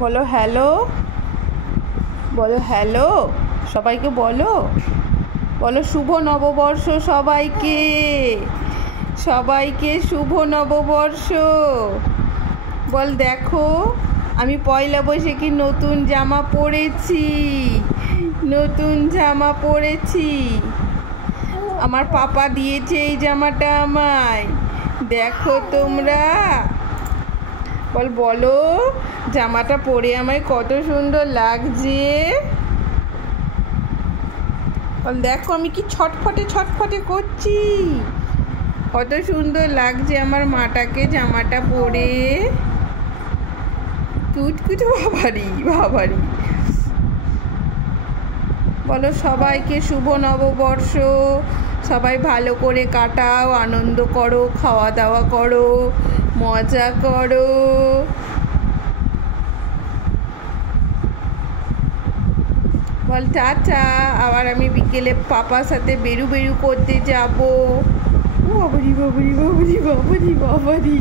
বলো হ্যালো, বলো হ্যালো, সবাইকে বলো, বলো শুভ নববর্ষ সবাইকে, সবাইকে শুভ নববর্ষ। বল দেখো আমি পয়লা বৈশাখী নতুন জামা পরেছি, নতুন জামা পরেছি। আমার পাপা দিয়েছে এই জামাটা আমায়, দেখো তোমরা। বল বলো জামাটা পরে আমায় কত সুন্দর লাগছে। বল দেখো আমি কি ছটফটে ছটফটে করছি, কত সুন্দর লাগছে আমার মাটাকে জামাটা পরে। কুটকুট বাবারি বাবারি। বলো সবাইকে শুভ নববর্ষ, সবাই ভালো করে কাটাও, আনন্দ করো, খাওয়া দাওয়া করো, মজা করো। বল টাটা, আবার আমি বিকেলে পাপার সাথে বেরু বেরু করতে যাবো। বাবারি বাবারি বাবারি বাবারি বাবারি।